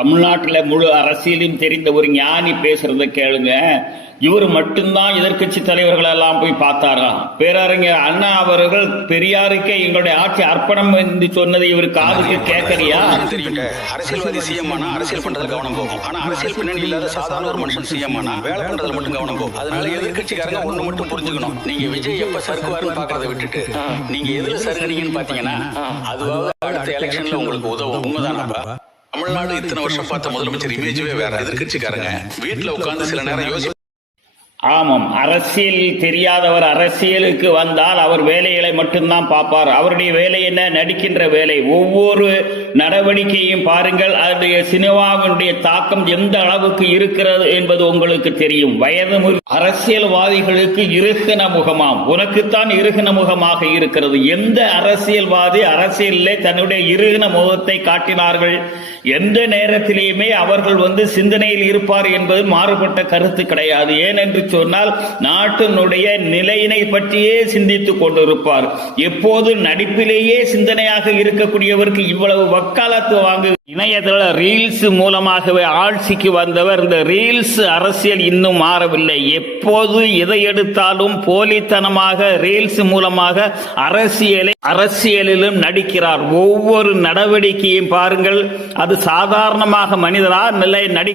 தமிழ்நாட்டில் முழு அரசியலும் தெரிந்த ஒரு ஞானி பேசுறத கேளுங்க. இவர் மட்டும்தான் எதிர்கட்சி தலைவர்கள் எல்லாம் போய் பார்த்தாராம். பேரறிஞர் அண்ணா அவர்கள் பெரியாருக்கே எங்களுடைய ஆட்சி அர்ப்பணம் என்று சொன்னதை இவர் காதுக்கு கேட்கறியா? அரசியல்வாதி சிஎம் ஆனா அரசியல் பண்றதுல கவனம் போகும். ஆனா அரசியல் பின்னணி இல்லாத சாதாரண ஒரு மனுஷன் சிஎம் ஆனா வேலை பண்றதுல மட்டும் கவனம் போகும். அதனால எதிர்கட்சிக்காரங்க ஒண்ணு மட்டும் புரிஞ்சுக்கணும். நீங்க விஜய் எப்ப சறுக்குவாருன்னு பாக்குறதை விட்டுட்டு நீங்க எதுல சறுக்குறீங்கன்னு பாத்தீங்கன்னா அதுவாக அடுத்த எலெக்ஷன்ல உங்களுக்கு உதவும். உண்மைதானப்பா? தமிழ்நாடு இத்தனை வருஷம் பார்த்த முதலமைச்சர் இமேஜே வேற. எதிர்கட்சிக்காரங்க வீட்டுல உட்கார்ந்து சில நேரம் யோசி. ஆமாம், அரசியல் தெரியாதவர் அரசியலுக்கு வந்தால் அவர் வேலைகளை மட்டும்தான் பார்ப்பார். அவருடைய வேலை என்ன? நடிக்கின்ற வேலை. ஒவ்வொரு நடவடிக்கையும் பாருங்கள், அதனுடைய சினிமாவினுடைய தாக்கம் எந்த அளவுக்கு இருக்கிறது என்பது உங்களுக்கு தெரியும். வயது அரசியல்வாதிகளுக்கு இருகின முகமாம். உனக்குத்தான் இருகின முகமாக இருக்கிறது. எந்த அரசியல்வாதி அரசியலிலே தன்னுடைய இருகின முகத்தை காட்டினார்கள்? எந்த நேரத்திலேயுமே அவர்கள் சிந்தனையில் இருப்பார் என்பது மாறுபட்ட கருத்து கிடையாது. ஏனென்று சொன்னால் நாட்டினுடைய நிலையினை பற்றியே சிந்தித்துக் கொண்டிருப்பார். எப்போது நடிப்பிலேயே சிந்தனையாக இருக்கக்கூடியவருக்கு இவ்வளவு வக்காலத்து வாங்கு. இணையதள ரீல்ஸ் மூலமாகவே ஆட்சிக்கு வந்தவர். இந்த ரீல்ஸ் அரசியல் இன்னும் மாறவில்லை. எப்போது எதை எடுத்தாலும் போலித்தனமாக ரீல்ஸ் மூலமாக அரசியலிலும் நடிக்கிறார். ஒவ்வொரு நடவடிக்கையும் பாருங்கள், அது சாதாரணமாக மனிதரா நிலை